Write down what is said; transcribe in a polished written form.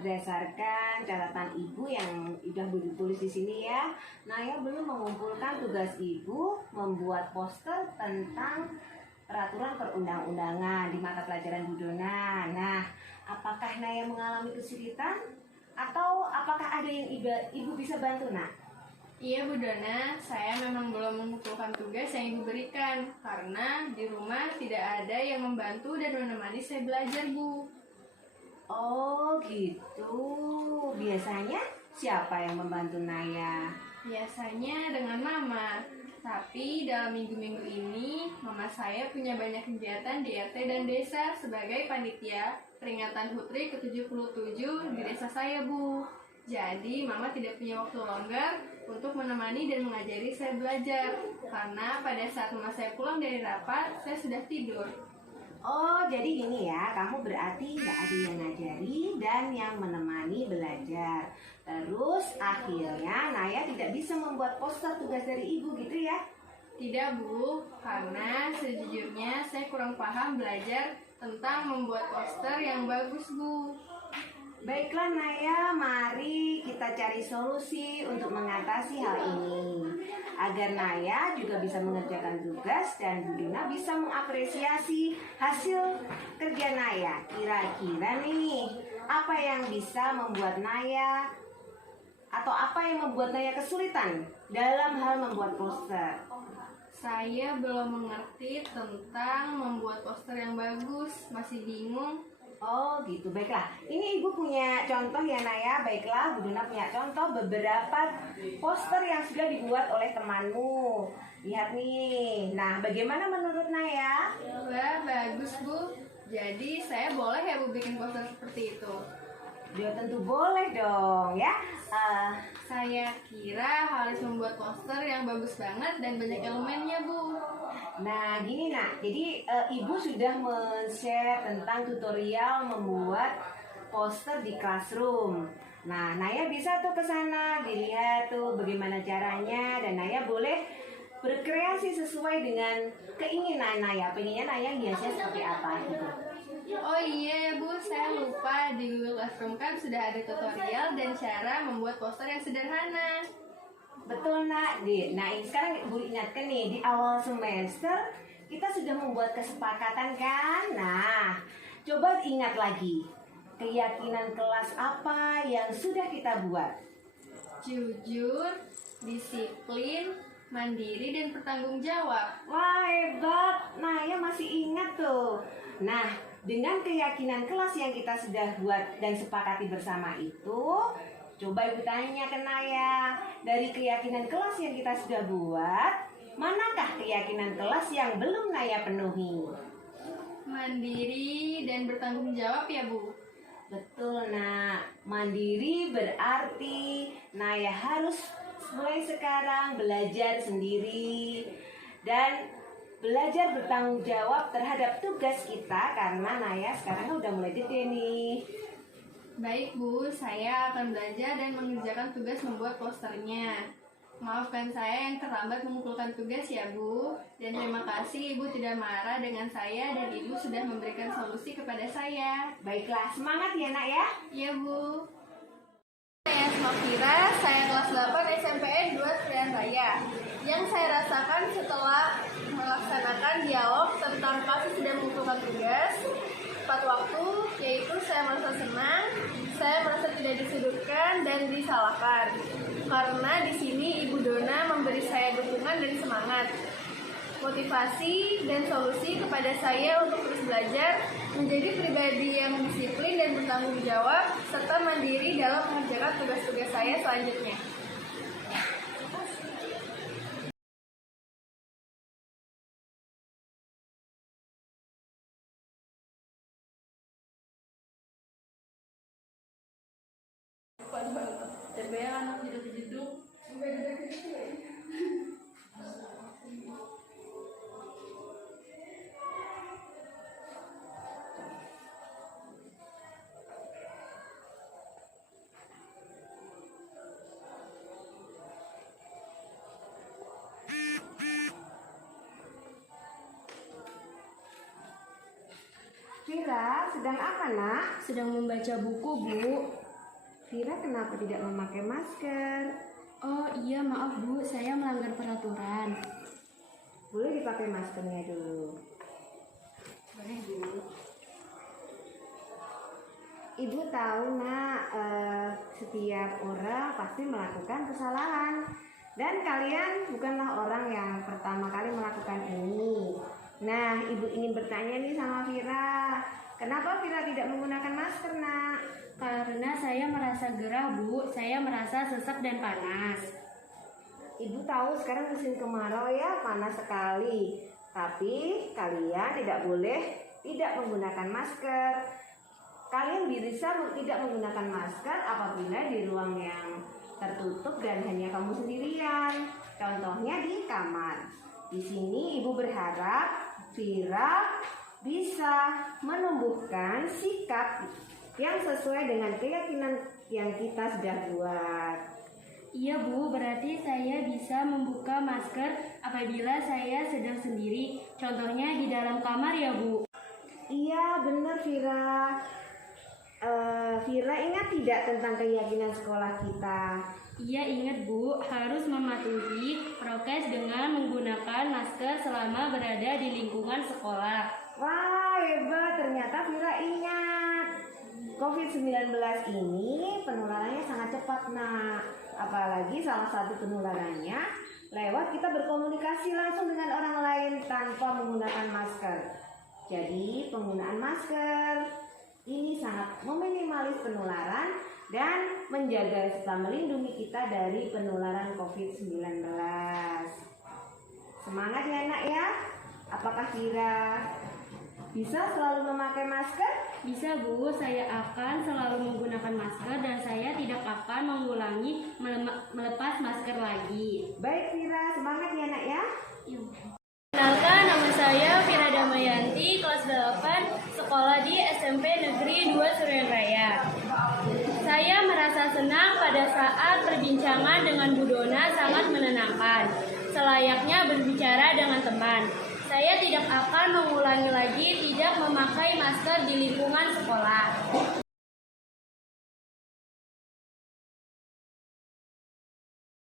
berdasarkan catatan ibu yang sudah ditulis di sini ya, Naya belum mengumpulkan tugas ibu membuat poster tentang peraturan perundang-undangan di mata pelajaran Budona. Nah, apakah Naya mengalami kesulitan atau apakah ada yang ibu bisa bantu, Nak? Iya Bu Dona, saya memang belum mengumpulkan tugas yang Ibu berikan karena di rumah tidak ada yang membantu dan menemani saya belajar, Bu. Oh gitu. Biasanya siapa yang membantu Naya? Biasanya dengan Mama, tapi dalam minggu-minggu ini Mama saya punya banyak kegiatan di RT dan desa sebagai panitia peringatan HUT RI ke-77 di desa saya, Bu. Jadi Mama tidak punya waktu longgar untuk menemani dan mengajari saya belajar karena pada saat Mama saya pulang dari rapat, saya sudah tidur. Oh, jadi gini ya, kamu berarti nggak ada yang ngajari dan yang menemani belajar. Terus akhirnya Naya tidak bisa membuat poster tugas dari ibu gitu ya? Tidak, Bu, karena sejujurnya saya kurang paham belajar tentang membuat poster yang bagus, Bu. Baiklah Naya, mari kita cari solusi untuk mengatasi hal ini. Agar Naya juga bisa mengerjakan tugas dan Budona bisa mengapresiasi hasil kerja Naya. Kira-kira nih, apa yang bisa membuat Naya atau apa yang membuat Naya kesulitan dalam hal membuat poster? Saya belum mengerti tentang membuat poster yang bagus, masih bingung. Oh gitu, baiklah. Ini ibu punya contoh ya Naya. Baiklah, Budona punya contoh beberapa poster yang sudah dibuat oleh temanmu. Lihat nih. Nah, bagaimana menurut Naya? Wah, bagus, Bu. Jadi saya boleh ya Bu bikin poster seperti itu? Ya tentu boleh dong ya. Saya kira harus membuat poster yang bagus banget dan banyak elemennya, Bu. Nah gini Nak, jadi ibu sudah men-share tentang tutorial membuat poster di classroom. Nah Naya bisa tuh ke sana dilihat tuh bagaimana caranya dan Naya boleh berkreasi sesuai dengan keinginan Naya. Pengennya Naya hiasnya seperti apa gitu. Oh iya Bu, saya lupa di Google Classroom kan sudah ada tutorial dan cara membuat poster yang sederhana. Betul Nak. Nah ini sekarang ibu ingatkan nih, di awal semester kita sudah membuat kesepakatan kan. Nah coba ingat lagi, keyakinan kelas apa yang sudah kita buat? Jujur, disiplin, mandiri, dan bertanggung jawab. Wah hebat, Naya masih ingat tuh. Nah dengan keyakinan kelas yang kita sudah buat dan sepakati bersama itu, coba ibu tanya ke Naya, dari keyakinan kelas yang kita sudah buat, manakah keyakinan kelas yang belum Naya penuhi? Mandiri dan bertanggung jawab ya Bu. Betul Nak, mandiri berarti Naya harus mulai sekarang belajar sendiri dan belajar bertanggung jawab terhadap tugas kita karena Naya sekarang udah mulai gede nih. Baik Bu, saya akan belajar dan mengerjakan tugas membuat posternya. Maafkan saya yang terlambat mengumpulkan tugas ya Bu. Dan terima kasih Ibu tidak marah dengan saya dan Ibu sudah memberikan solusi kepada saya. Baiklah, semangat ya Nak ya. Iya Bu. Saya Smafira, saya kelas 8 SMPN 2 Trian Raya. Yang saya rasakan setelah melaksanakan dialog tentang kasus tidak mengumpulkan tugas tepat waktu, yaitu saya merasa senang, saya merasa tidak disudutkan dan disalahkan. Karena di sini Ibu Dona memberi saya dukungan dan semangat, motivasi dan solusi kepada saya untuk terus belajar, menjadi pribadi yang disiplin dan bertanggung jawab, serta mandiri dalam mengerjakan tugas-tugas saya selanjutnya. Terbayang anak jeduk-jeduk. Vira, sedang apa Nak? Sedang membaca buku, Bu. Vira kenapa tidak memakai masker? Oh iya, maaf Bu, saya melanggar peraturan. Boleh dipakai maskernya dulu. Boleh Bu. Ibu tahu nak, setiap orang pasti melakukan kesalahan. Dan kalian bukanlah orang yang pertama kali melakukan ini. Nah, ibu ingin bertanya nih sama Vira. Kenapa Vira tidak menggunakan masker nak? Karena saya merasa gerah Bu, saya merasa sesak dan panas. Ibu tahu sekarang musim kemarau ya, panas sekali. Tapi kalian tidak boleh tidak menggunakan masker. Kalian bisa tidak menggunakan masker apabila di ruang yang tertutup dan hanya kamu sendirian. Contohnya di kamar. Di sini ibu berharap Vira bisa menumbuhkan sikap yang sesuai dengan keyakinan yang kita sudah buat. Iya Bu, berarti saya bisa membuka masker apabila saya sedang sendiri. Contohnya di dalam kamar ya Bu. Iya benar Vira. Vira ingat tidak tentang keyakinan sekolah kita? Iya ingat Bu, harus mematuhi prokes dengan menggunakan masker selama berada di lingkungan sekolah. Wah hebat, ternyata Vira ingat. COVID-19 ini penularannya sangat cepat nak. Apalagi salah satu penularannya lewat kita berkomunikasi langsung dengan orang lain tanpa menggunakan masker. Jadi penggunaan masker ini sangat meminimalis penularan dan menjaga serta melindungi kita dari penularan COVID-19. Semangat ya nak ya. Apakah Vira bisa selalu memakai masker? Bisa Bu, saya akan selalu menggunakan masker dan saya tidak akan mengulangi melepas masker lagi. Baik Vira, semangat ya nak ya. Kenalkan, nama saya Vira Damayanti, kelas 8, sekolah di SMP Negeri 2 Surian Raya. Saya merasa senang pada saat perbincangan dengan Bu Dona sangat menenangkan, selayaknya berbicara dengan teman. Saya tidak akan mengulangi lagi tidak memakai masker di lingkungan sekolah.